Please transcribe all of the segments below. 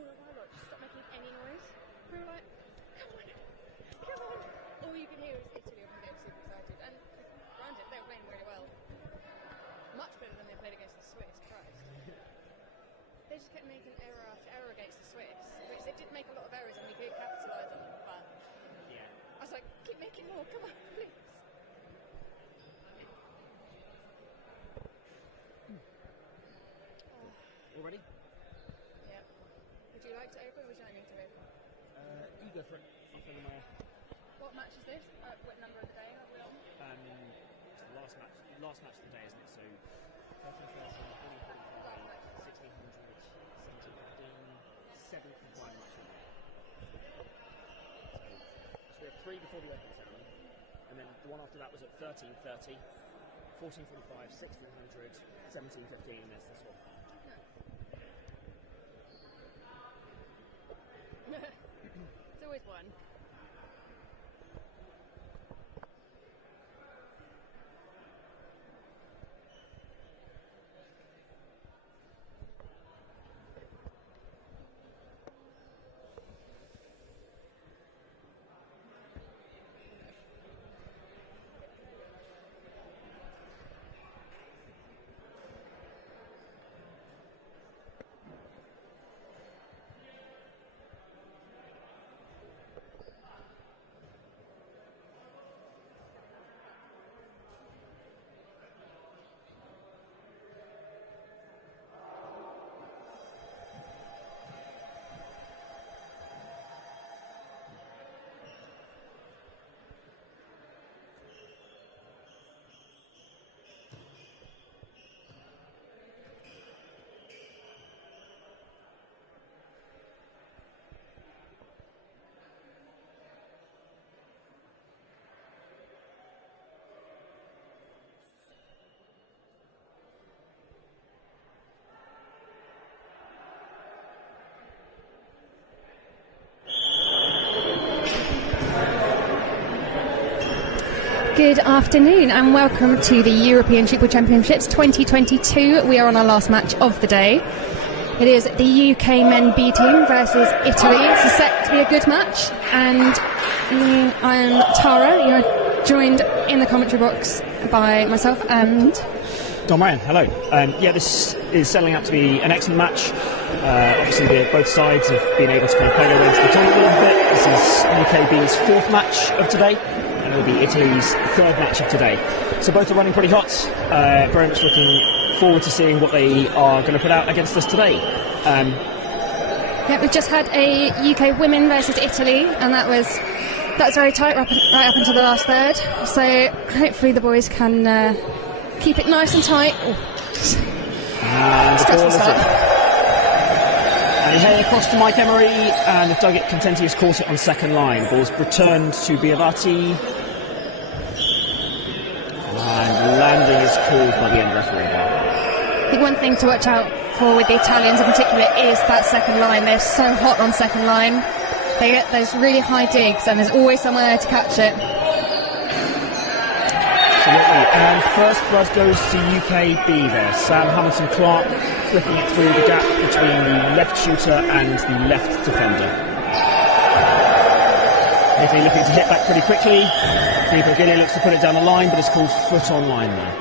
oh my god, just stop making any noise. We were like, come on, come on. All you can hear is Italy, and they were super excited. And granted, they were playing really well. Much better than they played against the Swiss, Christ. They just kept making error after error against the Swiss, which they did make a lot of errors and we could capitalise on them, but yeah. I was like, keep making more, come on, please. All ready? Yeah. Would you like to open or would you like me to open? You go for it. I'll fill in my... What match is this? What number of the day are we on? It's the last match of the day, isn't it? So 13, 14, 45, 1600, 17, 15, 7th and final match of the day. So we have 3 before the opening ceremony, and then the one after that was at 13:30, 14:45, 1600, 17:15, and there's this one. It's always one. Good afternoon and welcome to the European Triple Championships 2022. We are on our last match of the day. It is the UK men B team versus Italy. It's set to be a good match, and I'm Tara. You're joined in the commentary box by myself and Don Ryan, hello. This is settling out to be an excellent match. Obviously, both sides have been able to kind of play their way into the tournament a little bit. This is UK B's 4th match of today, and it'll be Italy's 3rd match of today. So both are running pretty hot. Very much looking forward to seeing what they are going to put out against us today. We've just had a UK women versus Italy, and that was very tight right up until the last third. So hopefully the boys can keep it nice and tight. And the ball is in. And here across to Mike Emery, and Doggett Contenti has caught it on second line. Ball's returned to Biavati, and landing is called by the end referee. I think one thing to watch out for with the Italians in particular is that second line. They're so hot on second line. They get those really high digs, and there's always someone there to catch it. Absolutely. And first blood goes to UK B there. Sam Hamilton-Clark flicking it through the gap between the left shooter and the left defender. Italy looking to hit back pretty quickly. Filippo Gilli looks to put it down the line, but it's called foot on line there.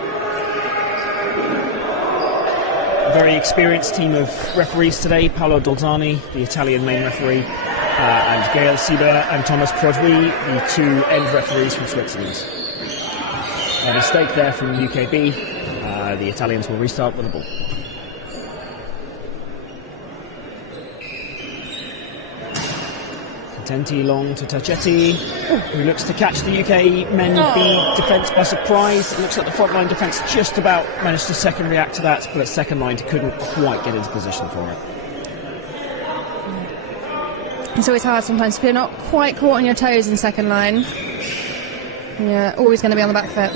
A very experienced team of referees today. Paolo Dolzani, the Italian main referee, and Gail Sieber and Thomas Prodwy, the 2 end referees from Switzerland. A mistake there from UKB. The Italians will restart with the ball. Contenti long to Tacetti, who looks to catch the UK men B defence by surprise. It looks like the front line defence just about managed to second react to that, but second line couldn't quite get into position for it. It's always hard sometimes if you're not quite caught on your toes in second line. You're always going to be on the back foot.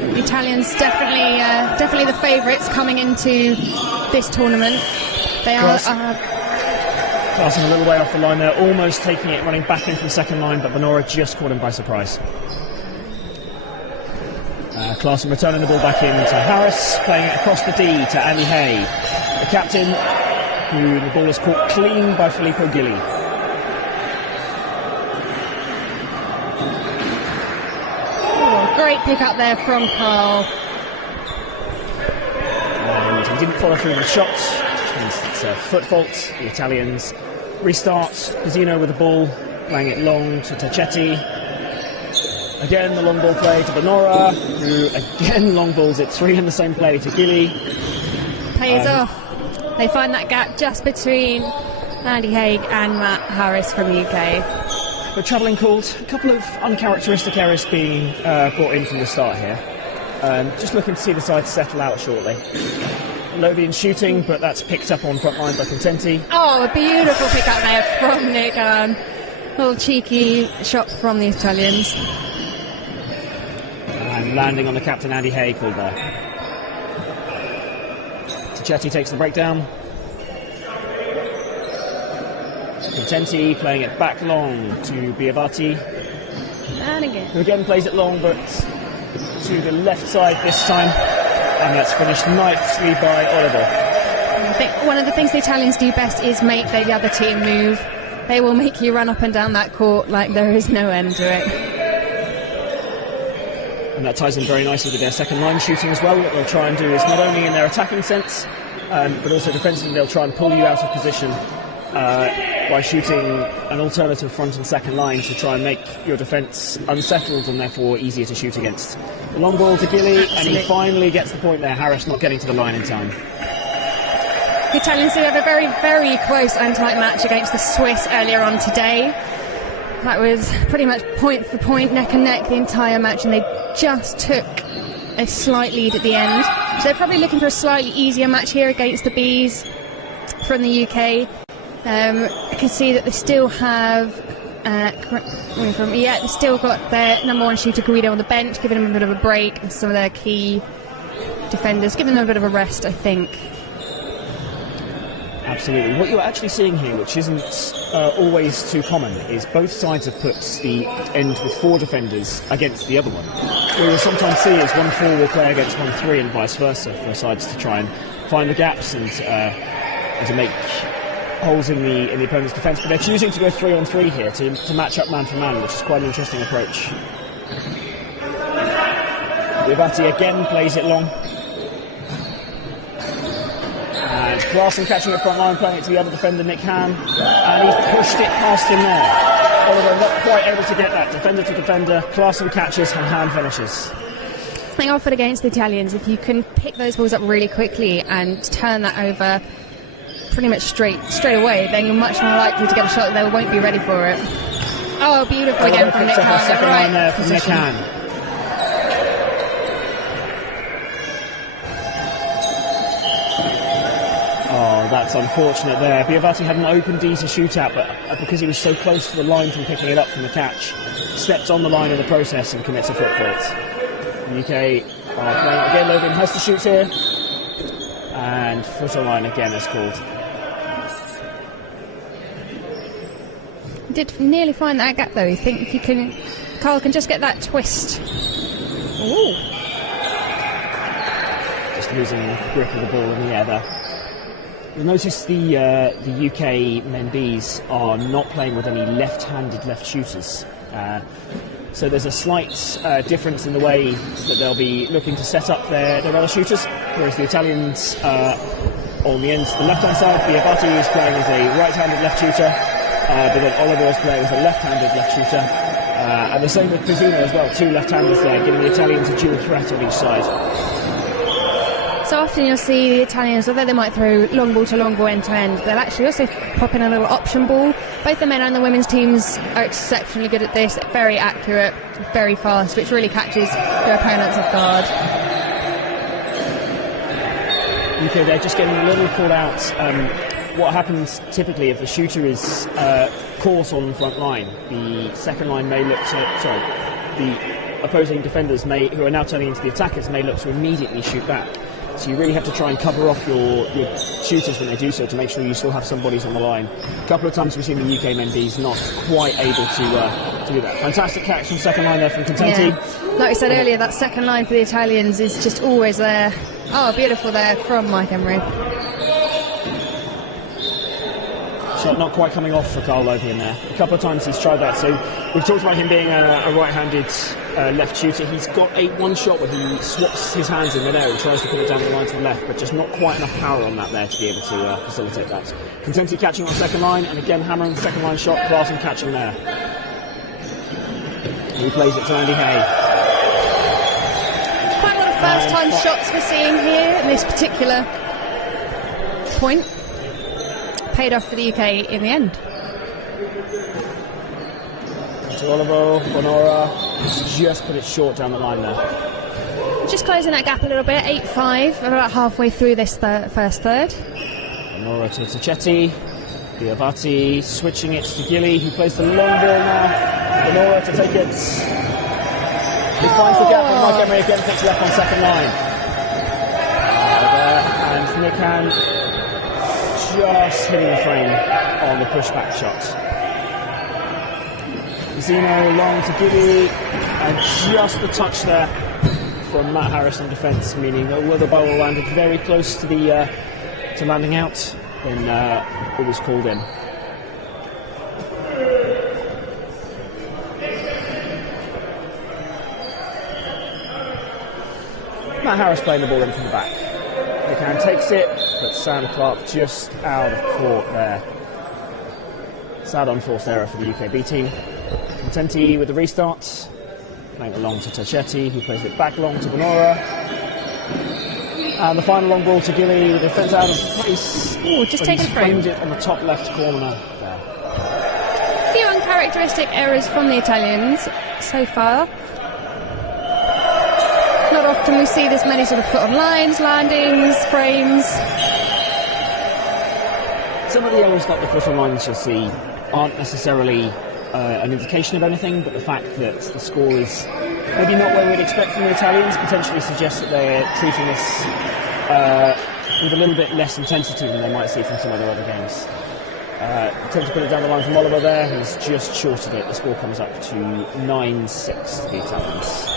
The Italians definitely the favourites coming into this tournament. They are crossing a little way off the line there, almost taking it, running back in from second line, but Venora just caught him by surprise. Clarkson returning the ball back in to Harris, playing it across the D to Andy Hay, the captain, who the ball is caught clean by Filippo Gilly. Oh, great pick up there from Carl. And he didn't follow through with the shot, which means it's a foot fault. The Italians restart. Pizzino with the ball, playing it long to Tacetti. Again, the long ball play to Bonora, who again long balls it 3 in the same play to Gilly. Pays off. They find that gap just between Andy Haig and Matt Harris from the UK. But travelling called. A couple of uncharacteristic errors being brought in from the start here. Just looking to see the side settle out shortly. Lothian shooting, but that's picked up on front line by Contenti. Oh, a beautiful pick up there from Nick. Little cheeky shot from the Italians. And landing on the captain, Andy Hay, called there. Tacetti takes the breakdown. Contenti playing it back long to Biavati. And again. Who again plays it long, but to the left side this time. And that's finished nicely by Oliver. I think one of the things the Italians do best is make the other team move. They will make you run up and down that court like there is no end to it. And that ties in very nicely with their second line shooting as well. What they'll try and do is not only in their attacking sense, but also defensively they'll try and pull you out of position by shooting an alternative front and second line to try and make your defence unsettled and therefore easier to shoot against. The long ball to Gilly, and he finally gets the point there. Harris not getting to the line in time. The Italians did have a very, very close and tight match against the Swiss earlier on today. That was pretty much point for point, neck and neck the entire match, and they just took a slight lead at the end. So they're probably looking for a slightly easier match here against the Bees from the UK. I can see that they still have they still got their number one shooter Guido on the bench, giving them a bit of a break, and some of their key defenders giving them a bit of a rest, I think. Absolutely. What you're actually seeing here, which isn't always too common, is both sides have put the end with 4 defenders against the other one. What you'll sometimes see is 1-4 will play against 1-3 and vice versa for sides to try and find the gaps and to make holes in the opponent's defence. But they're choosing to go 3-on-3 here to match up man for man, which is quite an interesting approach. Biavati again plays it long. And Clarkson catching it front line, playing it to the other defender, Nick Ham, and he's pushed it past him there. Oliver not quite able to get that. Defender to defender, Clarkson catches and Ham finishes. They offered against the Italians, if you can pick those balls up really quickly and turn that over pretty much straight away, then you're much more likely to get a shot that they won't be ready for it. Oh, beautiful again from Nick Ham. Second line there from Nick Ham. Oh, that's unfortunate there. Biavati had an open D to shoot at, but because he was so close to the line from picking it up from the catch, steps on the line in the process and commits a foot fault. The UK are playing again. Logan has to shoot here, and foot on line again is called. Did nearly find that gap though. I think if you can, Carl can just get that twist. Ooh. Just losing grip of the ball in the air there. You'll notice the UK men Bs are not playing with any left-handed left shooters. So there's a slight difference in the way that they'll be looking to set up their other shooters, whereas the Italians on the end, the left-hand side, Biavati is playing as a right-handed left shooter, but then Oliver is playing as a left-handed left shooter, and the same with Pizzino as well, 2 left-handers there, giving the Italians a dual threat on each side. So often you'll see the Italians, although they might throw long ball to long ball end to end, they'll actually also pop in a little option ball. Both the men and the women's teams are exceptionally good at this, very accurate, very fast, which really catches their opponents off guard. Okay, they're just getting a little caught out. What happens typically if the shooter is caught on the front line, the second line may look to, the opposing defenders who are now turning into the attackers may look to immediately shoot back. So you really have to try and cover off your shooters when they do so to make sure you still have some bodies on the line. A couple of times we've seen the UK men Bs not quite able to do that. Fantastic catch from second line there from Contenti. Yeah. Like we said earlier, that second line for the Italians is just always there. Oh, beautiful there from Mike Emery. Shot not quite coming off for Carl Lovian there. A couple of times he's tried that. So we've talked about him being a right-handed left shooter. He's got a one shot where he swaps his hands in midair and tries to put it down the line to the left, but just not quite enough power on that there to be able to facilitate that. Contenti catching on second line, and again hammering the second line shot. Clarkson catching there. He plays it to Andy Hay. Quite a lot of first-time shots we're seeing here in this particular point. Paid off for the UK in the end. To Oliver, Bonora, just put it short down the line there. Just closing that gap a little bit, 8-5, about halfway through this first third. Bonora to Tacchetti, Diavati switching it to Gilly, who plays the long ball now. Bonora to take it. He finds the gap, and Mike Emery again picks it up on second line. And Nick Hand just hitting the frame on the pushback shot. Zeno long to Gilly, and just the touch there from Matt Harris on defence, meaning that where the ball landed very close to the to landing out, then it was called in. Matt Harris playing the ball in from the back. McCann takes it, but Sam Clark just out of court there. Sad unforced error for the UK B team. Contenti with the restart, playing it long to Tacchetti, who plays it back long to Bonora. And the final long ball to Gilly, the defence out of place. Oh, just taking a frame. Framed it on the top left corner there. A few uncharacteristic errors from the Italians so far. Not often we see this many sort of foot on lines, landings, frames. Some of the errors like the foot on lines you'll see aren't necessarily an indication of anything, but the fact that the score is maybe not where we'd expect from the Italians potentially suggests that they're treating this with a little bit less intensity than they might see from some other games. Attempts to put it down the line from Oliver there, who's just shorted it. The score comes up to 9-6 to the Italians.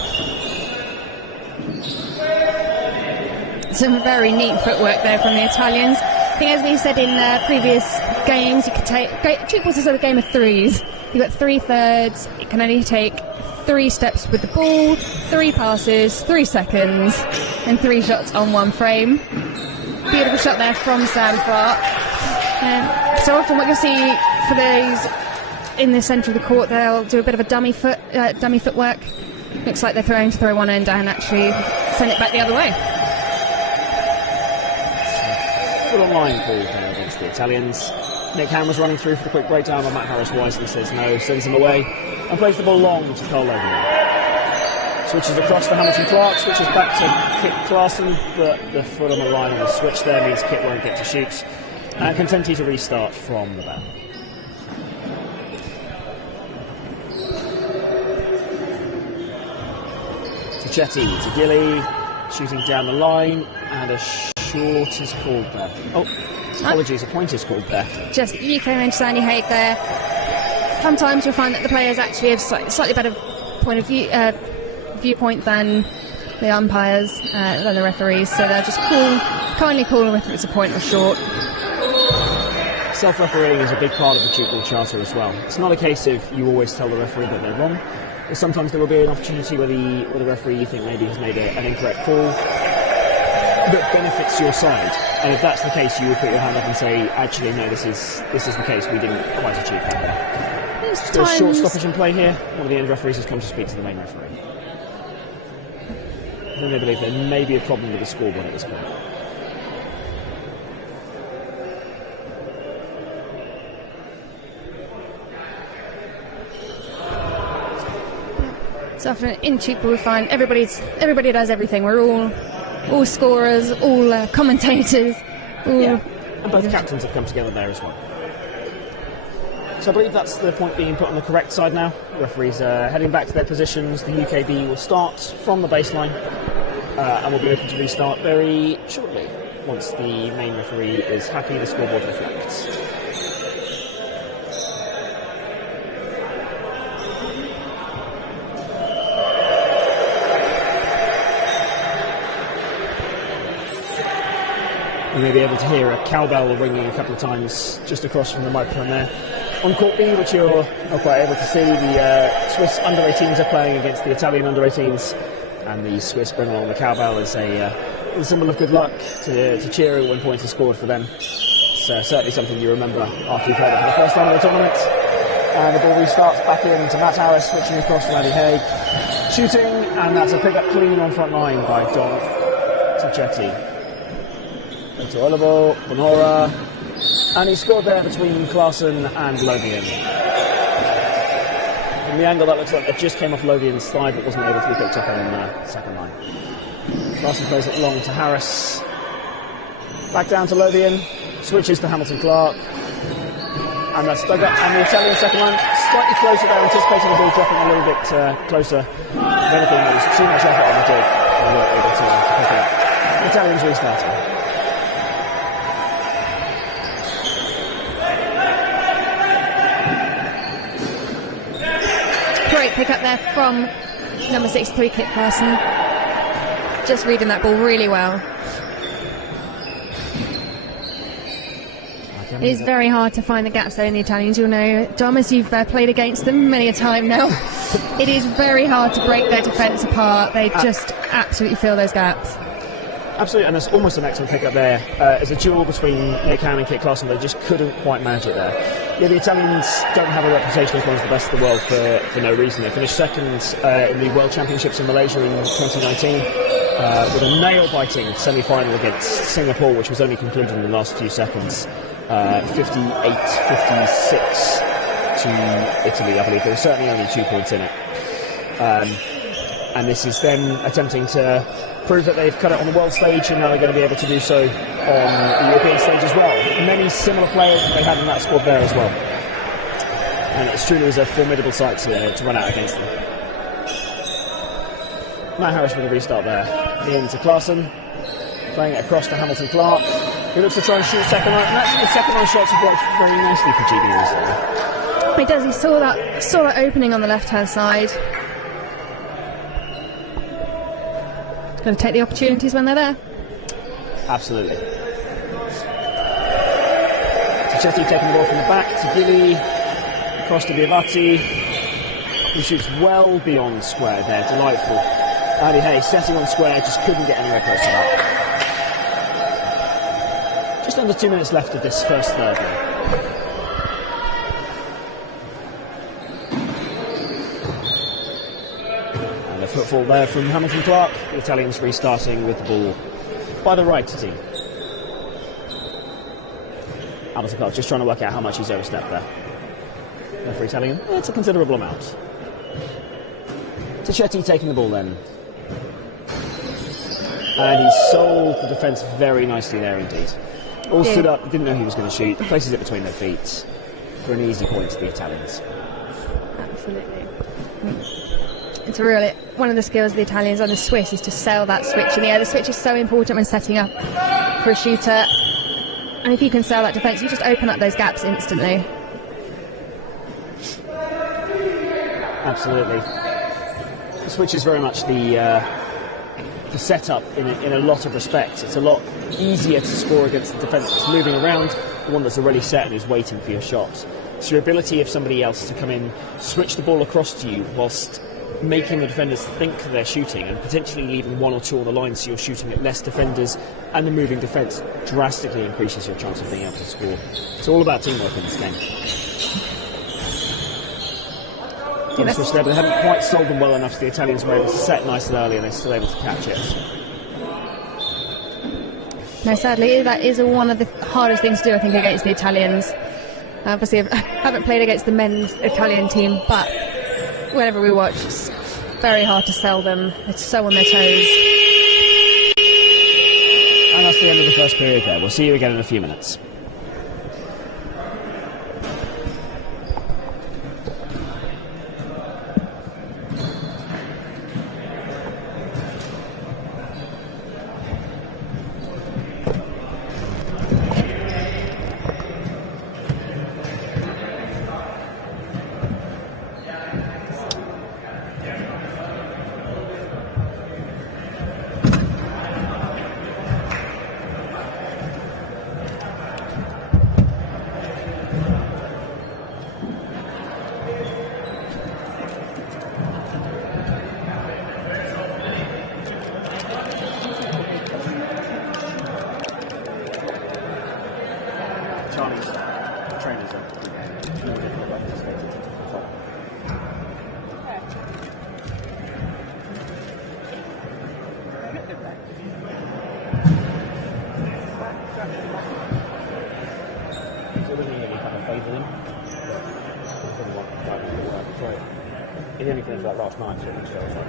Some very neat footwork there from the Italians. I think, as we said in previous games, you could take triples is sort of a game of threes. You've got 3/3. It can only take 3 steps with the ball, 3 passes, 3 seconds, and 3 shots on 1 frame. Beautiful shot there from Sam Clark. So often, what you'll see for those in the centre of the court, they'll do a bit of a dummy footwork. Looks like they're trying to throw one end and actually send it back the other way. Full on line call there against the Italians. Nick Ham was running through for the quick breakdown, but Matt Harris wisely says no, sends him away, and plays the ball long to Carl Logan. Switches across to Hamilton Clark, switches back to Kit Clarkson, but the foot on the line on the switch there means Kit won't get to shoot. And Contenti to restart from the back. Tacchetti to Gilly, shooting down the line, and a short is called there. Oh, apologies, a point is called there. Just UK range Sandy Haig there. Sometimes you'll find that the players actually have slightly better point of view, viewpoint than the umpires, than the referees, so they'll just kindly call whether it's a point or short. Self-refereeing is a big part of the Cheap Ball Charter as well. It's not a case of you always tell the referee that they're wrong. Sometimes there will be an opportunity where the referee you think maybe has made an incorrect call that benefits your side, and if that's the case, you will put your hand up and say, actually no, this is the case, we didn't quite achieve that. There's a short stoppage in play here. One of the end referees has come to speak to the main referee. I think they believe there may be a problem with the scoreboard at this point. So often in Cheap Ball we find everybody does everything. We're all scorers, all commentators. Yeah, and both captains have come together there as well. So I believe that's the point being put on the correct side now. The referees are heading back to their positions. The UKB will start from the baseline, and we'll be looking to restart very shortly once the main referee is happy the scoreboard reflects. You may be able to hear a cowbell ringing a couple of times just across from the microphone there. On Court B, which you're not quite able to see, the Swiss under-18s are playing against the Italian under-18s, and the Swiss bring along the cowbell as a symbol of good luck to cheer when points are scored for them. It's certainly something you remember after you've heard it for the first time in the tournament. And the ball restarts back in to Matt Harris, switching across to Andy Haig. Shooting, and that's a pick-up clean on front line by Don Tacchetti. Into Oliver, Bonora, and he scored there between Klaassen and Lothian. From the angle, that looks like it just came off Lothian's slide but wasn't able to be picked up on the second line. Klaassen plays it long to Harris. Back down to Lothian, switches to Hamilton Clark, and that's dug up. And the Italian second line slightly closer there, anticipating the ball dropping a little bit closer. If anything, there was too much effort on the dig, and they weren't able to pick it up. The Italians restarting. Great pick up there from number 63, Kit Klaassen. Just reading that ball really well. It is very hard to find the gaps though in the Italians. You'll know, Thomas, you've played against them many a time now. It is very hard to break their defence apart. They just absolutely fill those gaps. Absolutely, and there's almost an excellent pick up there. As a duel between Nick Ham and Kit Klaassen, they just couldn't quite manage it there. Yeah, the Italians don't have a reputation as one of the best in the world for no reason. They finished second in the World Championships in Malaysia in 2019 with a nail-biting semi-final against Singapore, which was only concluded in the last few seconds. 58-56 to Italy, I believe. There were certainly only 2 points in it. And this is them attempting to prove that they've cut it on the world stage, and now they're going to be able to do so on the European stage as well. Many similar players that they had in that squad there as well. And it's truly a formidable sight to run out against them. Matt Harris with a restart there. Into Klaassen, playing it across to Hamilton Clark, who looks to try and shoot second line. And actually the second line shots have worked very nicely for GB recently. He does, he saw that opening on the left-hand side. Going to take the opportunities when they're there. Absolutely. Tacchetti taking the ball from the back to Gilly, across to Biavati, who shoots well beyond square there. Delightful. Andy Hay setting on square, just couldn't get anywhere close to that. Just under 2 minutes left of this first third now. Football there from Hamilton Clark. The Italians restarting with the ball by the right team. Hamilton Clark just trying to work out how much he's overstepped there. For Italian, it's a considerable amount. Tacchetti taking the ball then. And he sold the defence very nicely there indeed. All stood up, didn't know he was going to shoot, places it between their feet for an easy point to the Italians. Absolutely. It's really one of the skills of the Italians and the Swiss is to sell that switch in the air. The switch is so important when setting up for a shooter, and if you can sell that defence, you just open up those gaps instantly. Absolutely. The switch is very much the setup in a lot of respects. It's a lot easier to score against the defence that's moving around, the one that's already set and who's waiting for your shot. It's your ability of somebody else to come in, switch the ball across to you whilst making the defenders think they're shooting and potentially leaving 1 or 2 on the line, so you're shooting at less defenders, and the moving defence drastically increases your chance of being able to score. It's all about teamwork in this game. They haven't quite sold them well enough, so the Italians were able to set nice and early and they're still able to catch it. No, sadly, that is one of the hardest things to do, I think, against the Italians. Obviously, I haven't played against the men's Italian team, but whenever we watch, it's very hard to sell them. It's so on their toes. And that's the end of the first period there. We'll see you again in a few minutes. So originally we kind of favoured him. He only finished that last night, so I think so. It's like,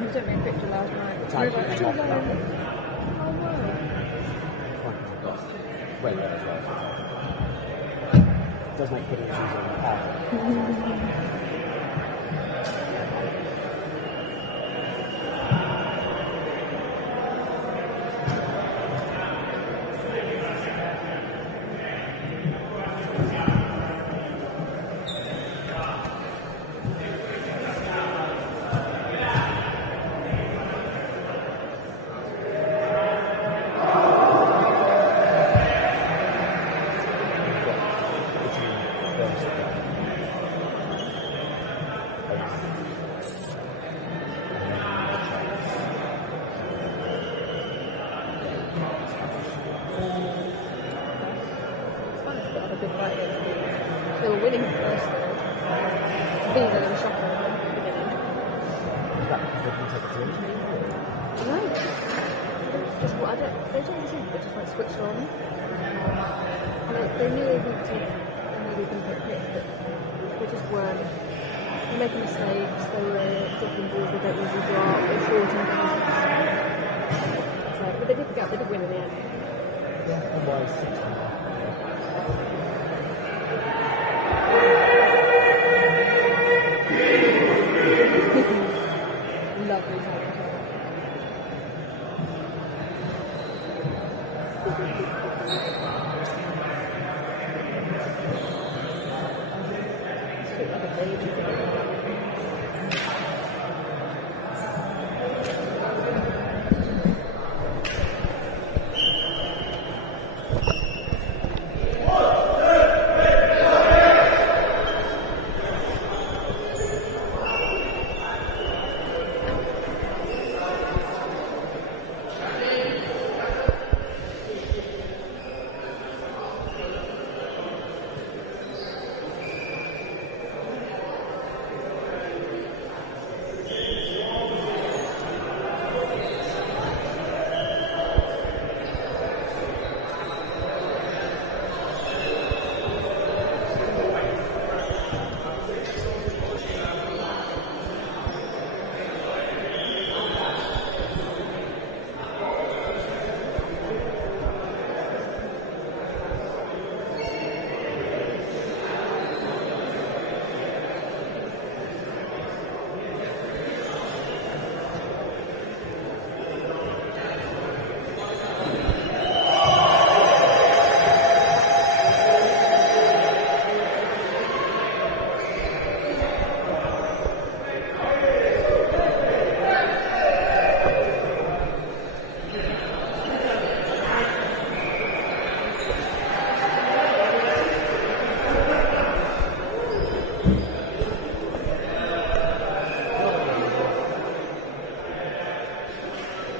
You sent me a picture last night. the time Like, came off oh, now. wow. Way better as well. It does make putting shoes on hard. They were winning at first. Being a little shocker at the beginning. No. Just what I don't. They don't seem to just like switched on. And they knew they wanted to. They knew they could get hit, but they just weren't. They're making mistakes. They were dropping balls. They don't usually drop. They're shorting things. So, but they did get. They did win in the end. Yeah, otherwise 6-1. Lovely time.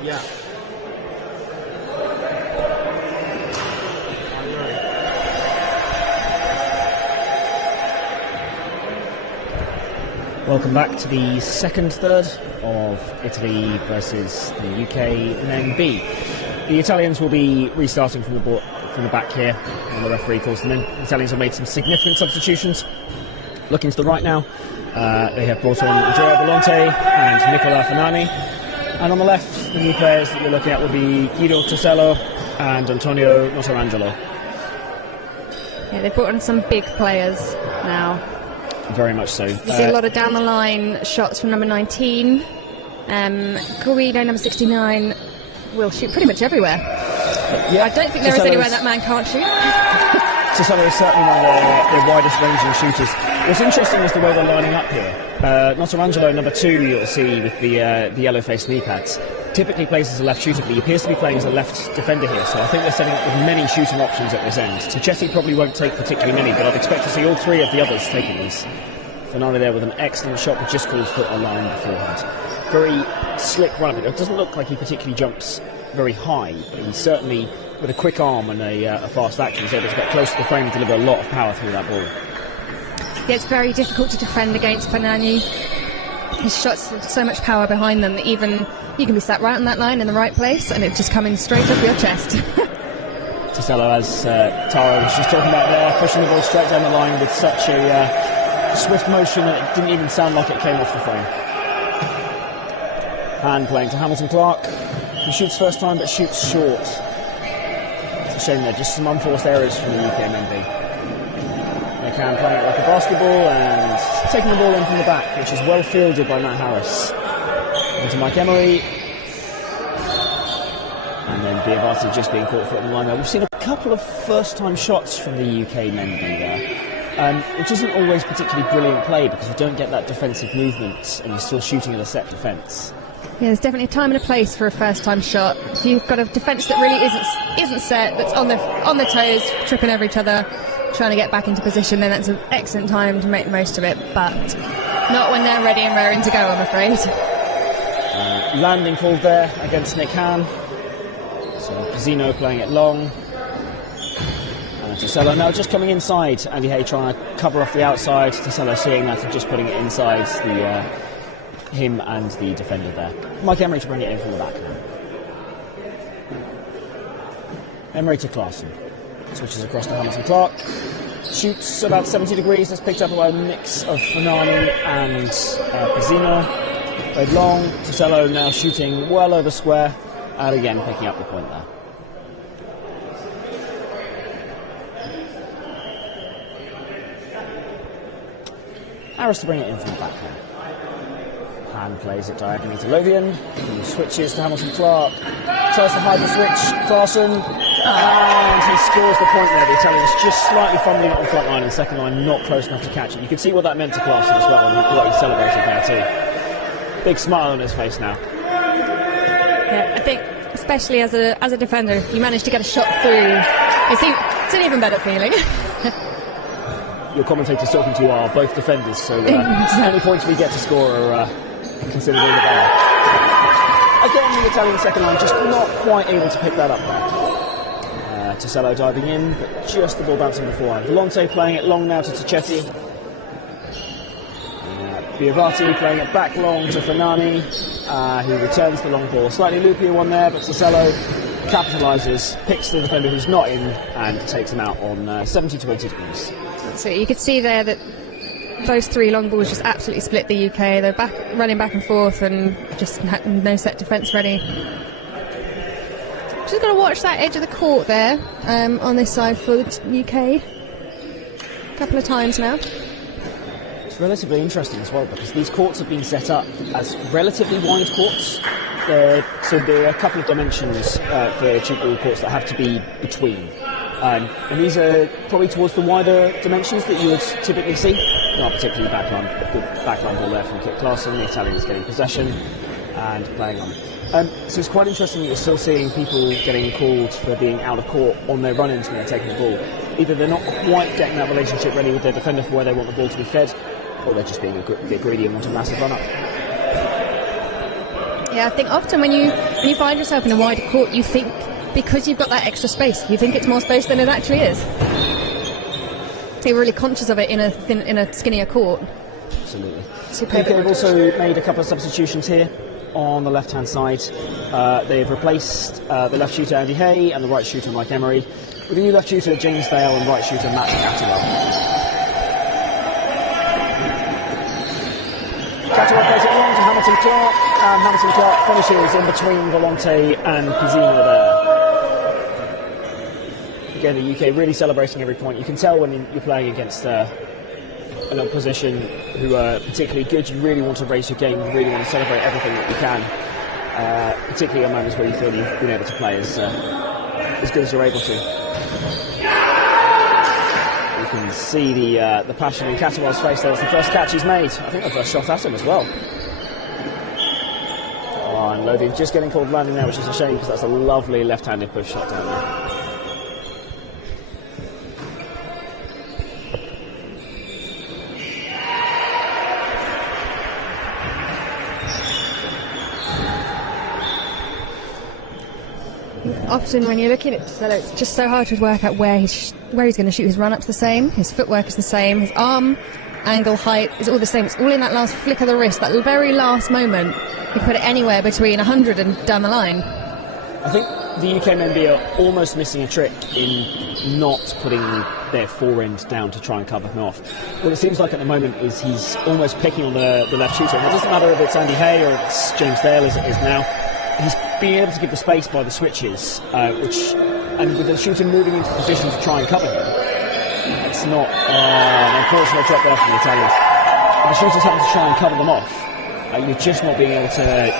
Yeah. Welcome back to the second third of Italy versus the UK men B. The Italians will be restarting from the back here, and the referee calls them in. The Italians have made some significant substitutions. Looking to the right now, they have brought on Andrea Volonte and Nicola Fanani. And on the left, the new players that you're looking at will be Guido Tosello and Antonio Notarangelo. Yeah, they've brought on some big players now. Very much so. You see a lot of down the line shots from number 19. Guido, number 69, will shoot pretty much everywhere. Yeah, I don't think there is anywhere that man can't shoot. Tosello is certainly one of their widest ranging shooters. What's interesting is the way they're lining up here. Notarangelo, number 2, you'll see with the yellow-faced knee pads, typically plays as a left shooter, but he appears to be playing as a left defender here, so I think they're setting up with many shooting options at this end. Tichetti probably won't take particularly many, but I'd expect to see all three of the others taking these. Fanani there with an excellent shot, but just called foot on line beforehand. Very slick run. It doesn't look like he particularly jumps very high, but he's certainly, with a quick arm and a fast action, he's able to get close to the frame and deliver a lot of power through that ball. Yeah, it's very difficult to defend against Fanani. his shots have so much power behind them that even you can be sat right on that line in the right place and it's just coming straight up your chest. Tosello, as Tara was just talking about there, pushing the ball straight down the line with such a swift motion that it didn't even sound like it came off the frame. Hand playing to Hamilton Clark, who shoots first time but shoots short. It's a shame there, just some unforced errors from the UK men B. McCann playing it like a basketball and taking the ball in from the back, which is well fielded by Matt Harris. Into Mike Emery. And then Biavati just being caught foot in the line there. We've seen a couple of first-time shots from the UK men B there, which isn't always particularly brilliant play because you don't get that defensive movement and you're still shooting at a set defence. Yeah, there's definitely a time and a place for a first-time shot. If you've got a defence that really isn't set, that's on the toes, tripping over each other, trying to get back into position, then that's an excellent time to make the most of it, but not when they're ready and raring to go, I'm afraid. Landing called there against Nick Han. So Pizzino playing it long. And Tosello now just coming inside. Andy Hay trying to cover off the outside. Tosello seeing that and just putting it inside him and the defender there. Mike Emery to bring it in from the back now. Emery to Clarkson. Switches across to Hamilton Clark. Shoots about 70 degrees. That's picked up by a mix of Fanani and Pizzino. Played long. Tosello now shooting well over square. And again picking up the point there. Harris to bring it in from the back now. Han plays it diagonally to Lothian. He switches to Hamilton Clark. Tries to hide the switch. Clarkson. And he scores the point there. The Italians just slightly fumbling on the front line and second line not close enough to catch it. You can see what that meant to Clarkson as well and what he celebrated there too. Big smile on his face now. Yeah, I think especially as a defender, if you manage to get a shot through, it's an even better feeling. Your commentators talking to you are both defenders, so any points we get to score are considered all the better. Again, the Italian second line just not quite able to pick that up there. Tosello diving in, but just the ball bouncing beforehand. Volonte playing it long now to Tacchetti. Biavati playing it back long to Fanani, who returns the long ball. Slightly loopier one there, but Tosello capitalises, picks the defender who's not in, and takes him out on 70 to 80 degrees. So you could see there that those three long balls just absolutely split the UK. They're running back and forth and just had no set defence ready. Just got to watch that edge of the court there on this side for the UK. A couple of times now. It's relatively interesting as well because these courts have been set up as relatively wide courts. So there are a couple of dimensions for cheap ball courts that have to be between. And these are probably towards the wider dimensions that you would typically see. Not particularly backline ball there from Kit Clarkson. The Italians getting possession and playing on. So it's quite interesting that you're still seeing people getting called for being out of court on their run-ins when they're taking the ball. Either they're not quite getting that relationship ready with their defender for where they want the ball to be fed, or they're just being a bit greedy and want a massive run-up. Yeah, I think often when you find yourself in a wider court, you think, because you've got that extra space, you think it's more space than it actually is. So you're really conscious of it in a skinnier court. Absolutely. They've also made a couple of substitutions here on the left-hand side. They've replaced the left shooter Andy Hay and the right shooter Mike Emery with a new left shooter James Dale and right shooter Matt Catterwell. Catterwell plays it long to Hamilton Clark, and Hamilton Clark finishes in between Volonte and Pizzino there. Again, the UK really celebrating every point. You can tell when you're playing against an opposition who are particularly good, you really want to raise your game, you really want to celebrate everything that you can, particularly on moments where you feel you've been able to play as good as you're able to. You can see the passion in Catterwell's face there. It's the first catch he's made. I think the first shot at him as well. Oh, and Lothian just getting called landing there, which is a shame because that's a lovely left-handed push shot down there. Often when you're looking at Tosello, it's just so hard to work out where he's going to shoot. His run-up's the same, his footwork is the same, his arm angle, height, is all the same. It's all in that last flick of the wrist, that very last moment. You can put it anywhere between 100 and down the line. I think the UK men B are almost missing a trick in not putting their forend down to try and cover him off. What it seems like at the moment is he's almost picking on the left shooter. And it doesn't matter if it's Andy Hay or it's James Dale as it is now. He's being able to give the space by the switches, and with the shooter moving into position to try and cover him, it's not an unfortunate drop there from the Italians. If the shooters happen to try and cover them off, you're just not being able to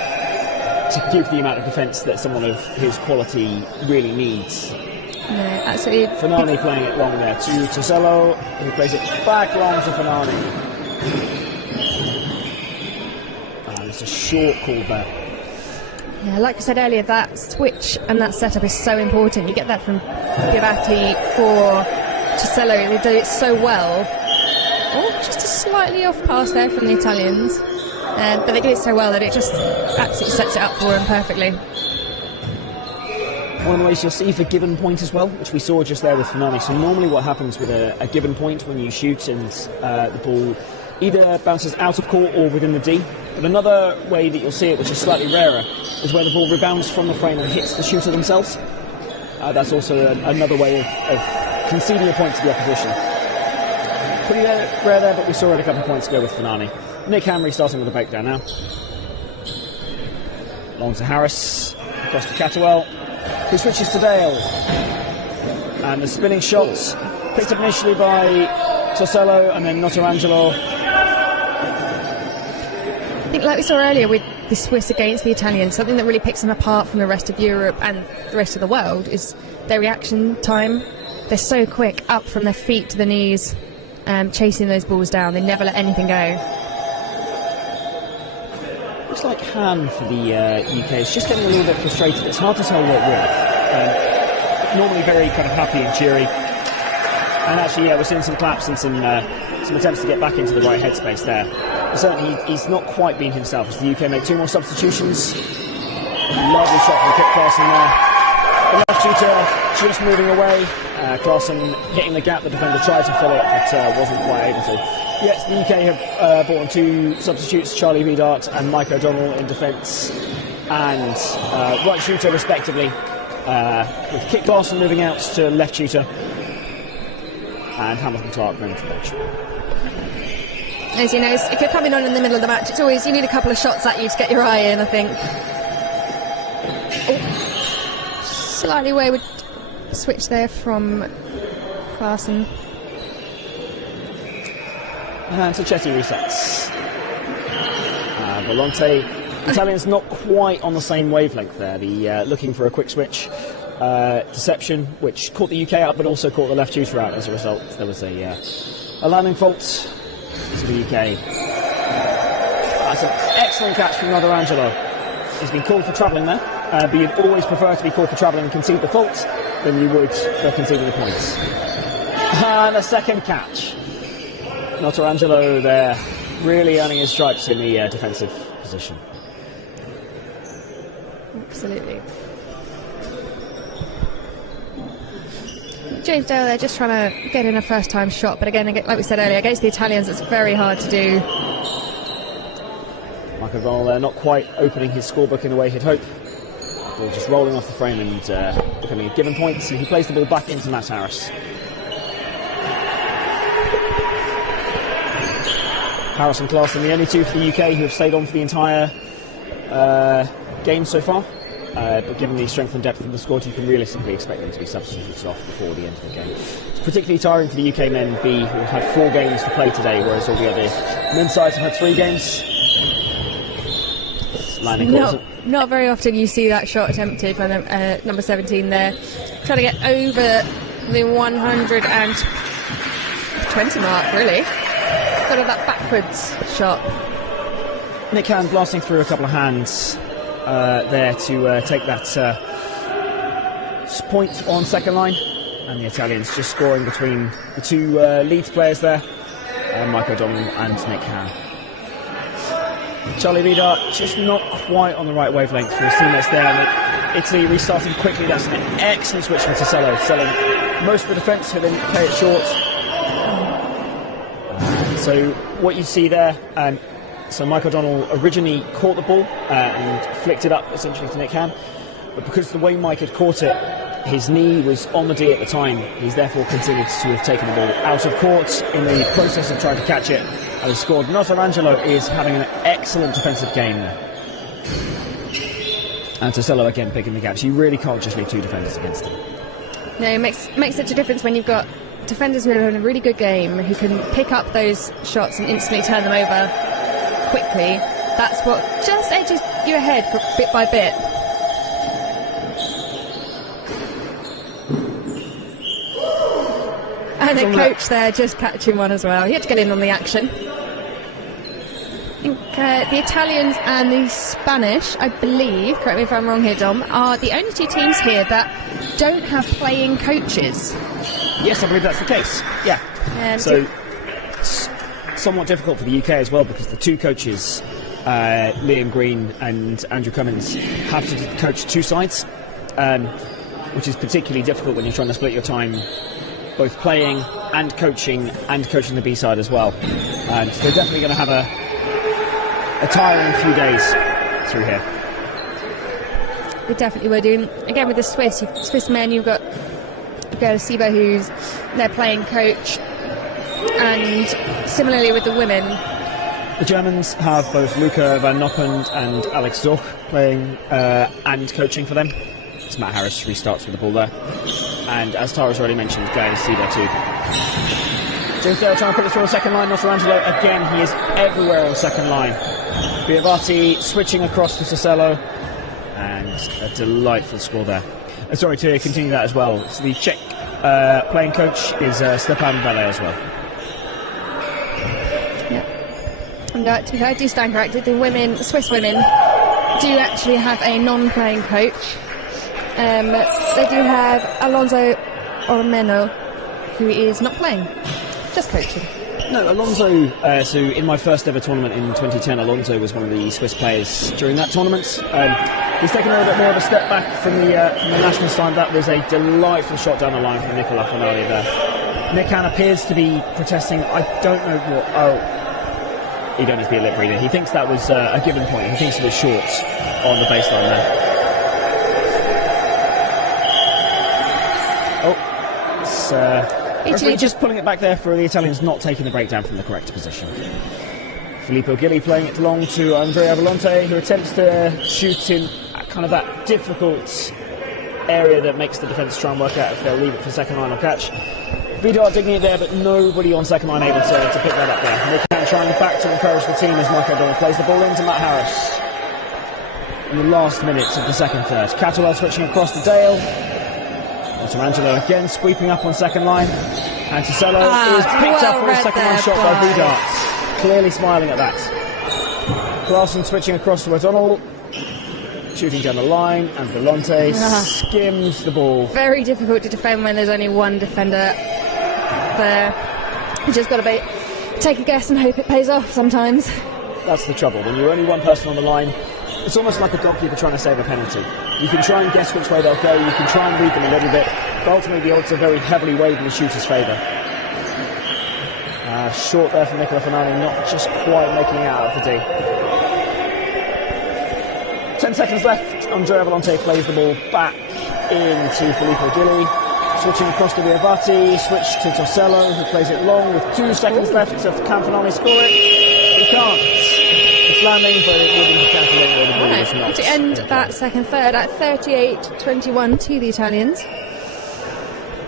give the amount of defence that someone of his quality really needs. No, absolutely. Fanani playing it long there to Tosello, who plays it back long to Fanani. And it's a short call there. Yeah, like I said earlier, that switch and that setup is so important. You get that from Givati for Tosello. They do it so well. Oh, just a slightly off pass there from the Italians. But they do it so well that it just absolutely sets it up for them perfectly. One of the ways you'll see for given point as well, which we saw just there with Fanani. So normally what happens with a given point when you shoot and the ball either bounces out of court or within the D. But another way that you'll see it, which is slightly rarer, is where the ball rebounds from the frame and hits the shooter themselves. That's also another way of conceding a point to the opposition. Pretty rare there, but we saw it a couple of points ago with Fanani. Nick Hamry starting with a breakdown now. Long to Harris, across to Catterwell, who switches to Dale. And the spinning shots picked up initially by Tosello and then Notarangelo. I think like we saw earlier with the Swiss against the Italians, something that really picks them apart from the rest of Europe and the rest of the world is their reaction time. They're so quick, up from their feet to the knees, chasing those balls down. They never let anything go. Looks like Han for the UK is just getting a little bit frustrated. It's hard to tell what with. Normally very kind of happy and cheery. And actually, yeah, we're seeing some claps and some attempts to get back into the right headspace there. But certainly, he's not quite been himself as the UK make two more substitutions. Lovely shot from Kit Clarkson there. The left shooter just moving away. Clarkson hitting the gap. The defender tried to fill it, but wasn't quite able to. Yes, the UK have brought on two substitutes, Charlie Vidart and Mike O'Donnell in defence, and right shooter respectively, with Kit Clarkson moving out to left shooter, and Hamilton Clark going to the bench. As you know, if you're coming on in the middle of the match, it's always, you need a couple of shots at you to get your eye in, I think. Oh, slightly wayward switch there from Clarkson. And Sacchetti resets. Volante, Italians not quite on the same wavelength there. Looking for a quick switch. Deception, which caught the UK out, but also caught the left shooter out as a result. There was a landing fault to the UK. That's an excellent catch from Notarangelo. He's been called for travelling there, but you'd always prefer to be called for travelling and concede the fault than you would for conceding the points. And a second catch. Notarangelo there, really earning his stripes in the defensive position. Absolutely. James Dale there just trying to get in a first-time shot, but again, like we said earlier, against the Italians, it's very hard to do. Mike O'Donnell there, not quite opening his scorebook in the way he'd hope. Ball just rolling off the frame and becoming a given point. So he plays the ball back into Matt Harris. Harris and Clarkson, the only two for the UK who have stayed on for the entire game so far. But given the strength and depth of the squad, you can realistically expect them to be substituted off before the end of the game. It's particularly tiring for the UK men B, who have had 4 games to play today, whereas all the other men's sides have had 3 games. Not very often you see that shot attempted by number 17 there. Trying to get over the 120 mark, really. Sort of that backwards shot. Nick Hand blasting through a couple of hands there to take that point on second line, and the Italians just scoring between the two Leeds players there, Mike O'Donnell and Nick Hand. Charlie Vidar just not quite on the right wavelength for his teammates there, and Italy restarting quickly. That's an excellent switch from Tosello, selling most of the defence who then play it short. So what you see there, so Mike O'Donnell originally caught the ball and flicked it up essentially to Nick Han, but because the way Mike had caught it, his knee was on the D at the time, he's therefore considered to have taken the ball out of court in the process of trying to catch it and has scored. Notarangelo is having an excellent defensive game there. And Tosello again picking the gaps. You really can't just leave two defenders against him. No, it makes such a difference when you've got defenders who are having a really good game, who can pick up those shots and instantly turn them over quickly. That's what just edges you ahead bit by bit. And the coach there just catching one as well. He had to get in on the action. I think the Italians and the Spanish, I believe, correct me if I'm wrong here, Dom, are the only two teams here that don't have playing coaches. Yes, I believe that's the case. Yeah. So it's somewhat difficult for the UK as well, because the two coaches, Liam Green and Andrew Cummins, have to coach two sides, which is particularly difficult when you're trying to split your time both playing and coaching the B side as well. So they're definitely going to have a tiring few days through here. They definitely were doing. Again, with the Swiss men, you've got Siba, who's their playing coach, and similarly with the women. The Germans have both Luca van Noppend and Alex Zoch playing and coaching for them. It's Matt Harris restarts with the ball there. And as Tara's already mentioned, Gael Siba too. James Dale trying to put it through on second line. Notarangelo, again, he is everywhere on second line. Biavati switching across to Tosello. And a delightful score there. Sorry, to continue that as well. So the Czech playing coach is Stepan Valle as well. Yeah. And to be fair, I do stand corrected. The Swiss women, do actually have a non-playing coach. They do have Alonso Ormeno, who is not playing, just coaching. No, Alonso, so in my first ever tournament in 2010, Alonso was one of the Swiss players during that tournament. He's taken a little bit more of a step back from the national side. That was a delightful shot down the line from Nicola Finali there. Nick Han appears to be protesting, I don't know what, he don't need to be a lip reader. He thinks that was a given point. He thinks it was short on the baseline there. Italy just pulling it back there for the Italians, not taking the breakdown from the correct position. Filippo Gilli playing it along to Andrea Volonte, who attempts to shoot in kind of that difficult area that makes the defence try and work out if they'll leave it for second line or catch. Vidar digging it there, but nobody on second line able to pick that up there. Nick Han trying back to encourage the team as Michael O'Donnell plays the ball into Matt Harris in the last minutes of the second third. Catterwell switching across to Dale. Notarangelo again sweeping up on second line, and Tosello is picked up for a second line shot by Vidar. Clearly smiling at that. Clarkson switching across to O'Donnell, shooting down the line, and Volonte skims the ball. Very difficult to defend when there's only one defender there. You just got to take a guess and hope it pays off sometimes. That's the trouble. When you're only one person on the line, it's almost like a goalkeeper trying to save a penalty. You can try and guess which way they'll go, you can try and read them a little bit, but ultimately the odds are very heavily weighed in the shooter's favour. Short there from Nicola Finali, not just quite making it out of the D. 10 seconds left. Andrea Volonte plays the ball back into Filippo Gilli. Switching across to Biavati, switch to Tosello, who plays it long with 2 seconds left. Can Finali score it? He can't. It's landing, but it wouldn't have calculated where the ball was not. To end that second third at 38-21 to the Italians.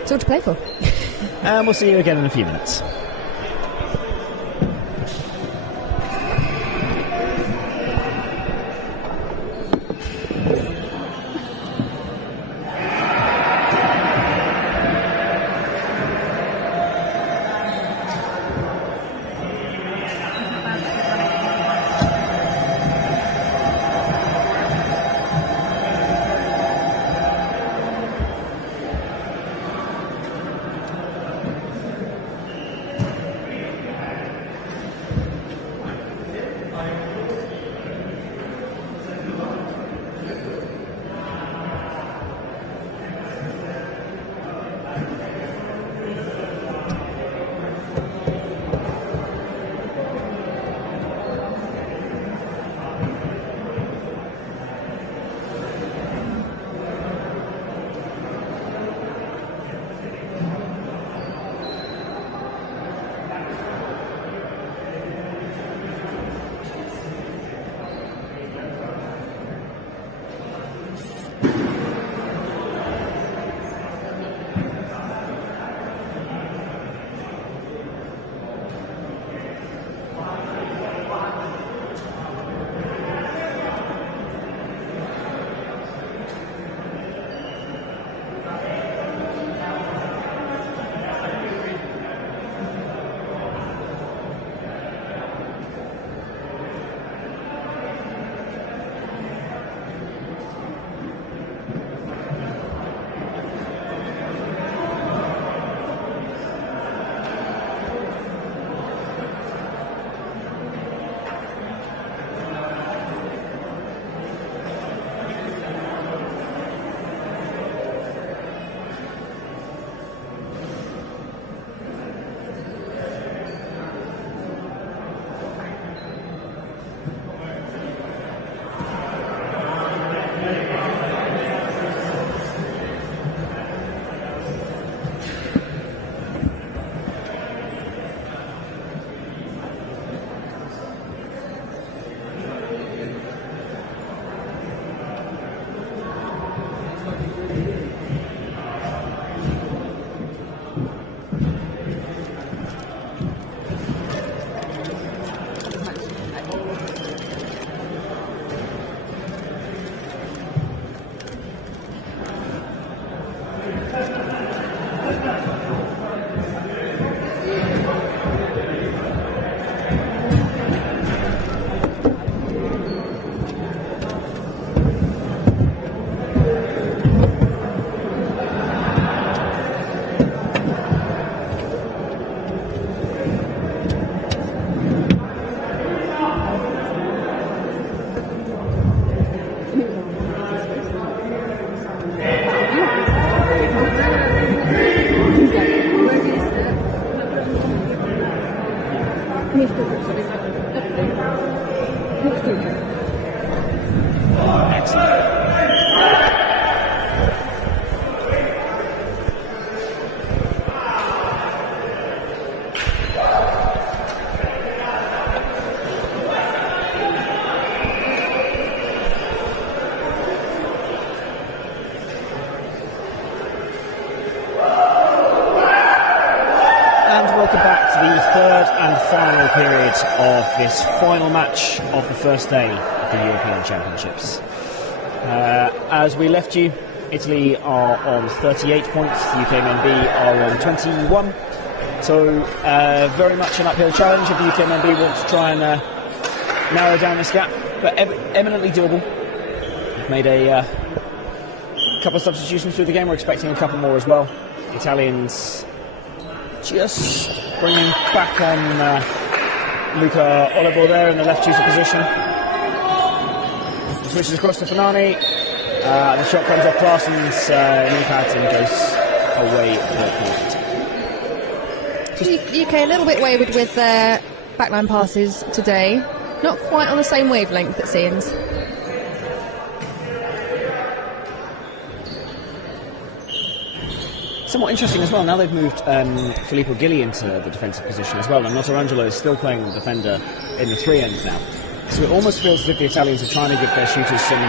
It's all to play for. And we'll see you again in a few minutes. Final period of this final match of the first day of the European Championships. As we left you, Italy are on 38 points, the UK men B are on 21. So very much an uphill challenge if the UK men B want to try and narrow down this gap, but eminently doable. We've made a couple of substitutions through the game, we're expecting a couple more as well. Italians just bringing back on Luca Olivo there in the left user position. Switches across to Fanani. The shot comes off Claessen's knee pad and goes away for a point. The UK a little bit wayward with their backline passes today. Not quite on the same wavelength, it seems. Somewhat interesting as well, now they've moved Filippo Gilli into the defensive position as well, and Notarangelo is still playing the defender in the 3 ends now. So it almost feels as if the Italians are trying to give their shooters some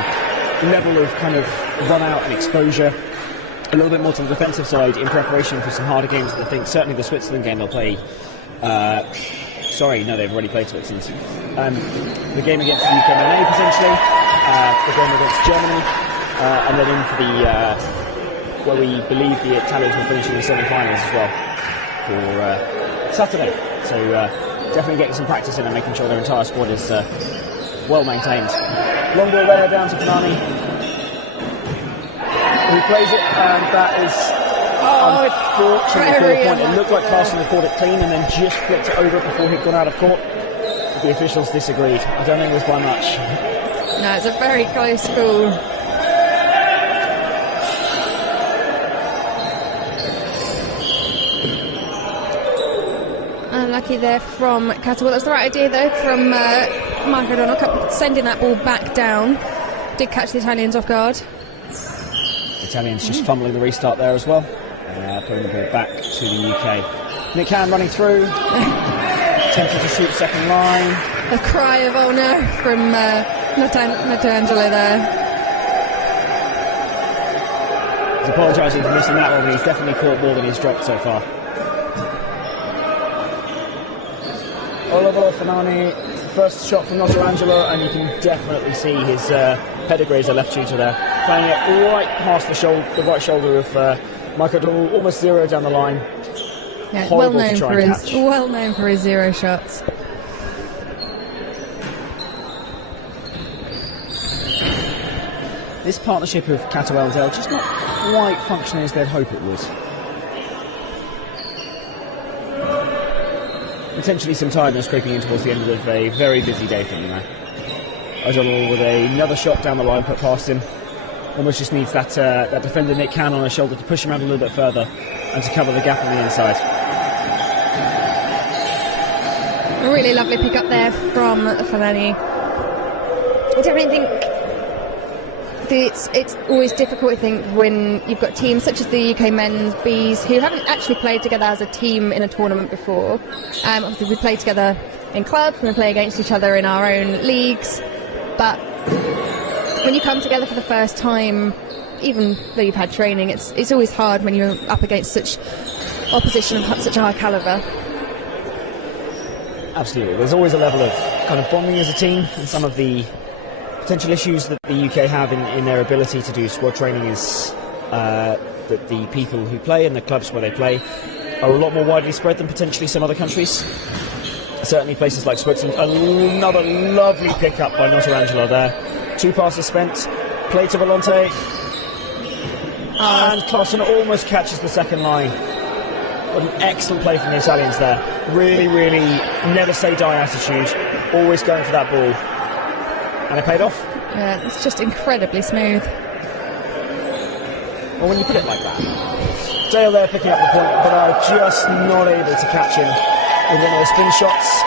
level of kind of run out and exposure, a little bit more to the defensive side in preparation for some harder games that I think certainly the Switzerland game they'll play. Sorry, no, they've already played Switzerland. The game against the UK men potentially, the game against Germany, and then in for the where we believe the Italians will finish in the semi-finals as well for Saturday. So definitely getting some practice in and making sure their entire squad is well maintained. Long ball there down to Fanani, who plays it, and that is unfortunately for a point. It looked like Claessen had caught it clean and then just flipped it over before he'd gone out of court. The officials disagreed. I don't think it was by much. No, it's a very close call. Unlucky there from Catterwell. That's the right idea though from Mark O'Donnell, sending that ball back down. Did catch the Italians off guard. Italians just fumbling the restart there as well. Putting the ball back to the UK. Nick Hand running through. Attempting to shoot second line. A cry of oh no from Natangelo there. He's apologising for missing that one, but he's definitely caught more than he's dropped so far. Oliver Fanani, it's the first shot from Notarangelo, and you can definitely see his pedigree as a left shooter there. Playing it right past the right shoulder of Michael O'Donnell, almost zero down the line. Yeah, well known for his zero shots. This partnership of Catterwell and Dale just not quite functioning as they'd hope it would. Potentially some tiredness creeping in towards the end of a very busy day for them now. O'Donnell with another shot down the line put past him. Almost just needs that defender Nick Cann on his shoulder to push him out a little bit further and to cover the gap on the inside. A really lovely pick up there from Fanani. I don't really think it's always difficult, I think, when you've got teams such as the UK men's Bs who haven't actually played together as a team in a tournament before. Obviously we play together in clubs, we play against each other in our own leagues, but when you come together for the first time, even though you've had training, it's always hard when you're up against such opposition of such a high calibre. Absolutely, there's always a level of kind of bonding as a team, and some of the potential issues that the UK have in their ability to do squad training is that the people who play and the clubs where they play are a lot more widely spread than potentially some other countries. Certainly places like Switzerland. Another lovely pick up by Notarangelo there. 2 passes spent, play to Volonte, and Clausen almost catches the second line. What an excellent play from the Italians there. Really, really never say die attitude, always going for that ball. And it paid off. Yeah, it's just incredibly smooth. Well, when you put it like that, Dale there picking up the point, but are just not able to catch him with one of the spin shots.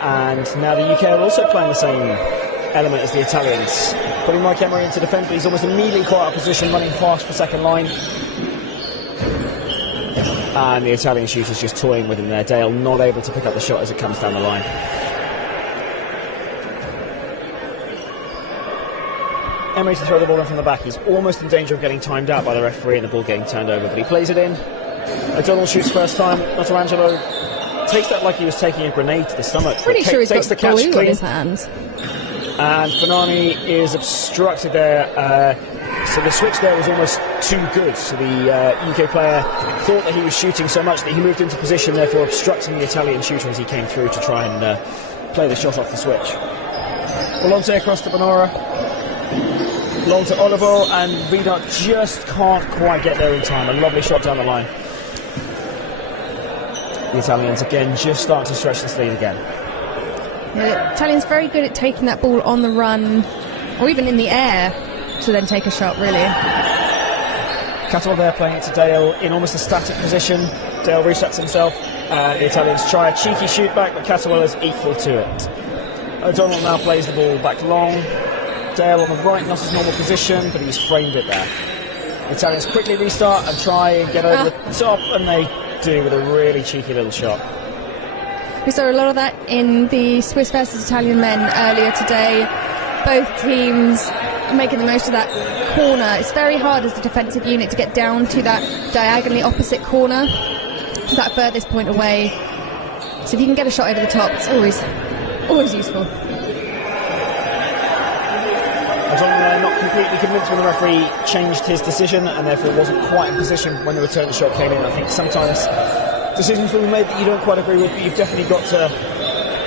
And now the UK are also playing the same element as the Italians, putting Mike Emery into defence, but he's almost immediately caught out of position, running fast for second line. And the Italian shooter's just toying with him there. Dale not able to pick up the shot as it comes down the line. Emery to throw the ball in from the back. He's almost in danger of getting timed out by the referee and the ball getting turned over, but he plays it in. O'Donnell shoots first time. Notarangelo takes that like he was taking a grenade to the stomach. Pretty sure he's got the catch clean in his hands. And Fanani is obstructed there. So the switch there was almost too good. So the UK player thought that he was shooting so much that he moved into position, therefore obstructing the Italian shooter as he came through to try and play the shot off the switch. Volonte across to Bonora. Long to Oliver, and Vida just can't quite get there in time. A lovely shot down the line. The Italians again just starting to stretch this lead again. The Italians very good at taking that ball on the run, or even in the air, to then take a shot, really. Catterwell there playing it to Dale in almost a static position. Dale resets himself, and the Italians try a cheeky shoot back, but Catterwell is equal to it. O'Donnell now plays the ball back long. Dale on the right, not his normal position, but he's framed it there. The Italians quickly restart and try and get over the top, and they do with a really cheeky little shot. We saw a lot of that in the Swiss versus Italian men earlier today. Both teams making the most of that corner. It's very hard as the defensive unit to get down to that diagonally opposite corner, that furthest point away. So if you can get a shot over the top, it's always useful. I'm not completely convinced when the referee changed his decision and therefore wasn't quite in position when the return shot came in. I think sometimes decisions will be made that you don't quite agree with, but you've definitely got to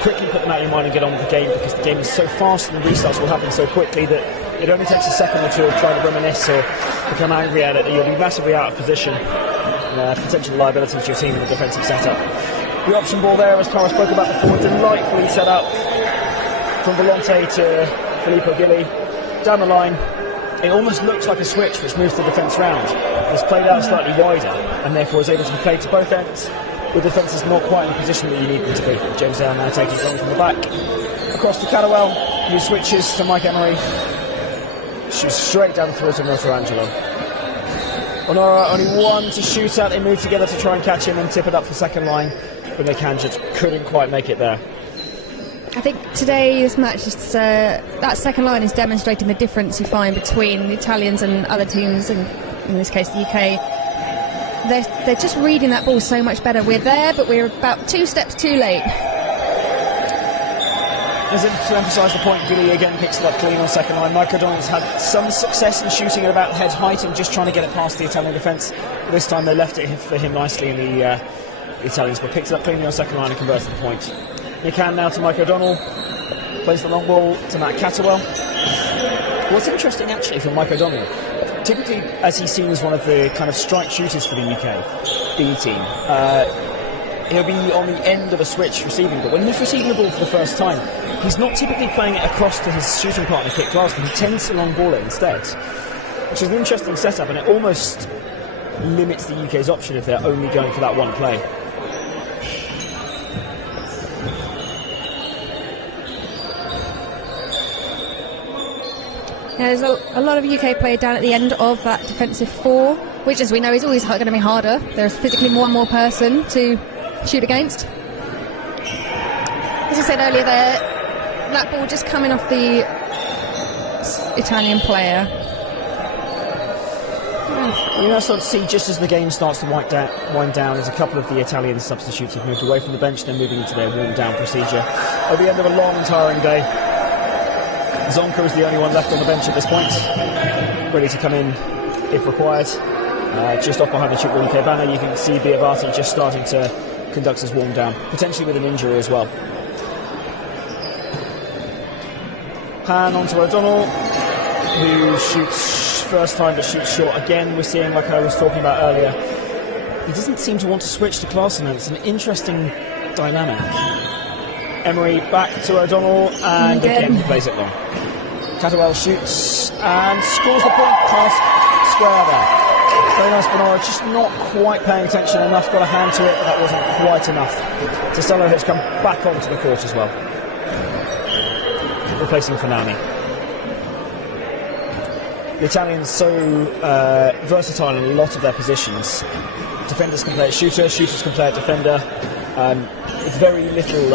quickly put them out of your mind and get on with the game, because the game is so fast and the restarts will happen so quickly that it only takes a second or two of trying to reminisce or become angry at it, that you'll be massively out of position. Potential liability to your team in the defensive setup. The option ball there, as Tara spoke about before, delightfully set up from Volonte to Filippo Gilli. Down the line, it almost looks like a switch which moves the defence round. It's played out slightly wider and therefore is able to be played to both ends, with defences not quite in the position that you need them to be. James Dale now taking it on from the back. Across to Catterwell, who switches to Mike Emery. Shoots straight down the throat of Notarangelo. Honora only one to shoot at. They move together to try and catch him and tip it up for second line, but they just couldn't quite make it there. I think today, this match, that second line is demonstrating the difference you find between the Italians and other teams, and in this case the UK, they're just reading that ball so much better. We're there, but we're about 2 steps too late. As if to emphasise the point, Gilly again picks it up clean on second line. Mike O'Donnell's had some success in shooting at about head height and just trying to get it past the Italian defence. This time they left it for him nicely, and the Italians, but picked it up cleanly on second line and converts the point. Nick Hand now to Mike O'Donnell, plays the long ball to Matt Catterwell. What's interesting actually for Mike O'Donnell, typically as he's seen as one of the kind of strike shooters for the UK B team, he'll be on the end of a switch receiving, but when he's receiving the ball for the first time, he's not typically playing it across to his shooting partner Kit Glasgow. He tends to long ball it instead, which is an interesting setup, and it almost limits the UK's option if they're only going for that one play. There's a lot of UK play down at the end of that defensive 4, which, as we know, is always going to be harder. There's physically one more person to shoot against. As I said earlier there, that ball just coming off the Italian player. You now start to see, just as the game starts to wind down, as a couple of the Italian substitutes have moved away from the bench, then moving into their warm-down procedure. At the end of a long, tiring day, Zonka is the only one left on the bench at this point, ready to come in if required. Just off behind the Chippewa UK banner, you can see Biabati just starting to conduct his warm-down, potentially with an injury as well. Pan onto O'Donnell, who shoots first time but shoots short again. We're seeing, like I was talking about earlier, he doesn't seem to want to switch to Clarkson. It's an interesting dynamic. Emery back to O'Donnell, and again he plays it long. Catterwell shoots and scores the point. Class square there. Very nice, Bonora, just not quite paying attention enough, got a hand to it, but that wasn't quite enough. Tosello has come back onto the court as well, replacing Fanami. The Italians so versatile in a lot of their positions. Defenders can play at shooter, shooters can play at defender. With very little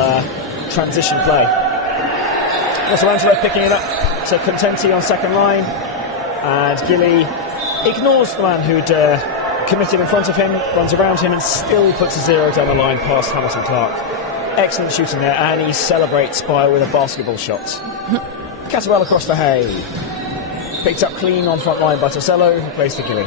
transition play. Also Angelo picking it up to Contenti on second line, and Gilly ignores the man who'd committed in front of him, runs around him and still puts a 0 down the line past Hamilton Clark. Excellent shooting there, and he celebrates with a basketball shot. Catterwell across the hay. Picked up clean on front line by Tosello, who plays to Gilly.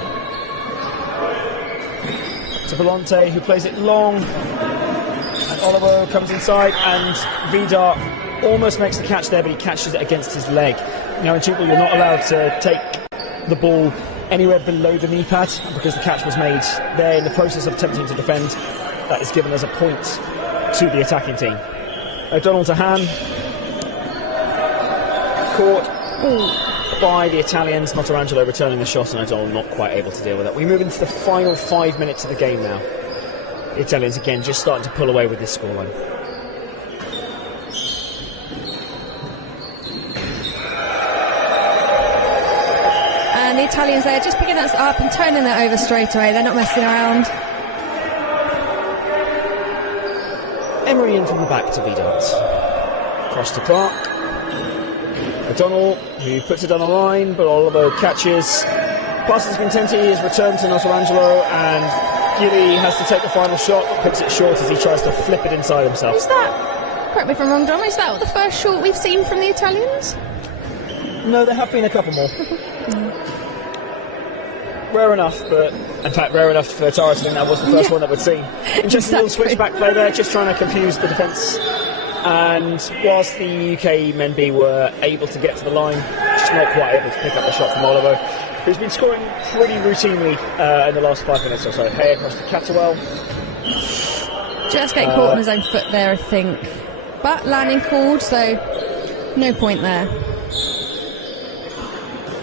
To Volante, who plays it long. And Oliver comes inside, and Vidar almost makes the catch there, but he catches it against his leg. Now in Chippewa, you're not allowed to take the ball anywhere below the knee pad, because the catch was made there in the process of attempting to defend. That is given as a point to the attacking team. O'Donnell to Han. Caught by the Italians. Notarangelo returning the shot, and O'Donnell not quite able to deal with it. We move into the final 5 minutes of the game now. The Italians again just starting to pull away with this scoreline. And the Italians there just picking that up and turning that over straight away. They're not messing around. Emery in from the back to Vidart. Cross to Clark. O'Donnell, who puts it on the line, but Oliver catches. Passes Contenti, is returned to Notarangelo, and Gilly has to take the final shot, but picks it short as he tries to flip it inside himself. Is that, correct me if I'm wrong, John, is that the first shot we've seen from the Italians? No, there have been a couple more. Rare enough, but in fact rare enough for Tara to think that was the first one that we'd seen. Interesting little switchback play there, just trying to confuse the defence. And whilst the UK men B were able to get to the line, just not quite able to pick up the shot from Oliver, who's been scoring pretty routinely in the last 5 minutes or so. Hay across to Catterwell. Just getting caught on his own foot there, I think. But landing called, so no point there.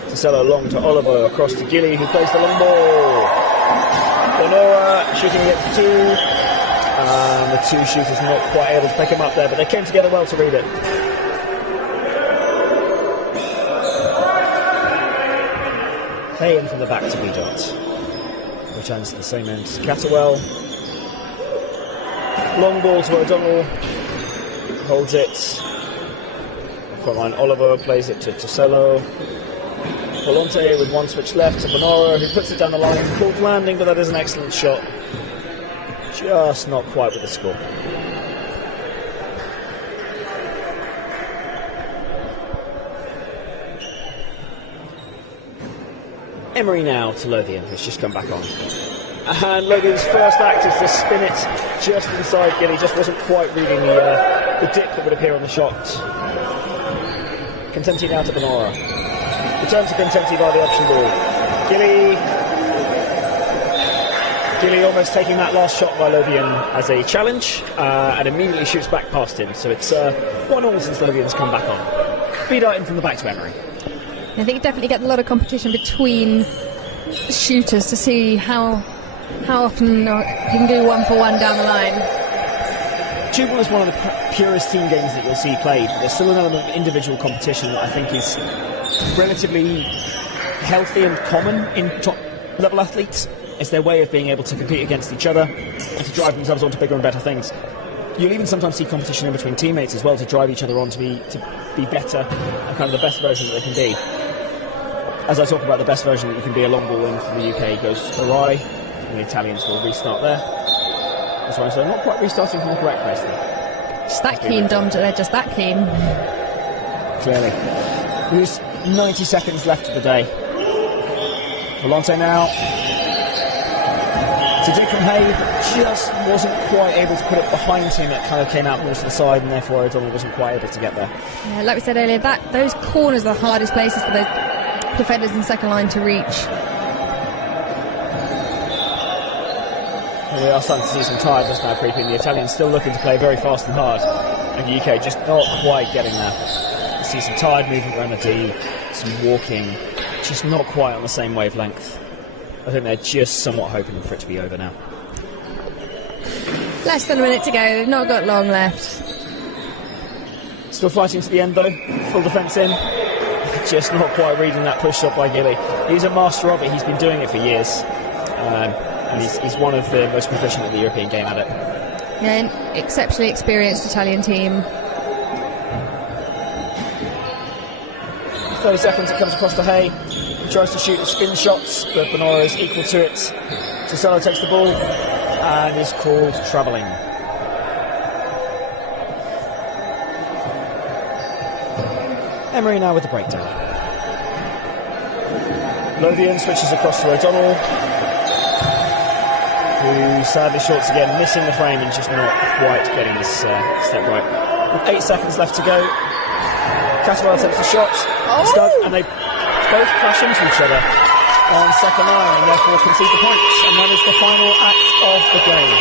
Tosello long to Oliver, across to Gilly, who plays the long ball. Bonora shooting it to 2. And the two shooters not quite able to pick him up there, but they came together well to read it. Hay in from the back to Vidart. Returns to the same end to Catterwell. Long ball to O'Donnell. Holds it. Frontline Oliver plays it to Tosello. Volante with one switch left to Bonora, who puts it down the line. Called landing, but that is an excellent shot. Just not quite with the score. Emery now to Lothian, who's just come back on. And Lothian's first act is to spin it just inside Gilly, just wasn't quite reading the dip that would appear on the shot. Contenti now to Bonora. Return to Contenti via the option ball. Gilly almost taking that last shot by Lothian as a challenge, and immediately shoots back past him. So it's 1-1 since Lothian's come back on. Feed out in from the back to Emery. I think you definitely get a lot of competition between shooters to see how often you can do 1-for-1 down the line. Jubal is one of the purest team games that you'll see played. There's still an element of individual competition that I think is relatively healthy and common in top level athletes. It's their way of being able to compete against each other and to drive themselves on to bigger and better things. You'll even sometimes see competition in between teammates as well to drive each other on to be better and kind of the best version that they can be. As I talk about the best version that you can be, a long ball in from the UK goes awry, and the Italians will restart there. That's why I'm not quite restarting from the correct place there. Just that keen, Dom, they're just that keen. Clearly. There's 90 seconds left of the day. Volante now. To dig from Hay, but just wasn't quite able to put it behind him. It kind of came out more to the side, and therefore O'Donnell wasn't quite able to get there. Yeah, like we said earlier, those corners are the hardest places for the defenders in second line to reach. Well, we are starting to see some tiredness now creeping. The Italians still looking to play very fast and hard, and the UK just not quite getting there. You see some tired movement around the D, some walking, just not quite on the same wavelength. I think they're just somewhat hoping for it to be over now. Less than a minute to go, they've not got long left. Still fighting to the end though, full defence in. Just not quite reading that push shot by Gilly. He's a master of it, he's been doing it for years. And he's one of the most proficient in the European game at it. Yeah, an exceptionally experienced Italian team. 30 seconds, it comes across to Hay. He tries to shoot spin shots, but Bonora is equal to it. Tosello takes the ball and is called travelling. Emery now with the breakdown. Lothian switches across to O'Donnell, who sadly shorts again, missing the frame and just not quite getting this step right. With 8 seconds left to go, Caswell attempts the shot, and they both crash into each other on second line and therefore concede the points, and that is the final act of the game.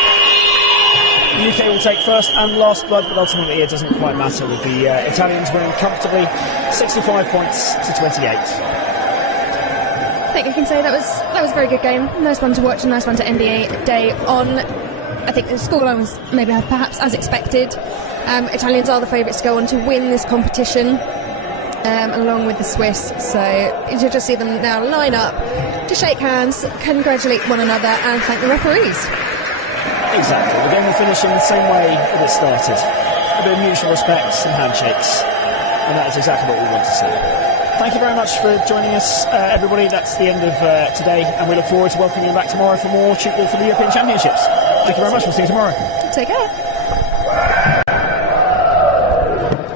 The UK will take first and last blood, but ultimately it doesn't quite matter, with the Italians winning comfortably 65 points to 28. I think you can say that was a very good game. Nice one to watch, a nice one to NBA day on. I think the scoreline was maybe perhaps as expected. Italians are the favourites to go on to win this competition, along with the Swiss. So you'll just see them now line up to shake hands, congratulate one another, and thank the referees. Exactly. The game will finish in the same way that it started. A bit of mutual respect, some handshakes, and that is exactly what we want to see. Thank you very much for joining us, everybody. That's the end of today, and we look forward to welcoming you back tomorrow for more Shoot Ball for the European Championships. Thank you very much. We'll see you tomorrow. Take care.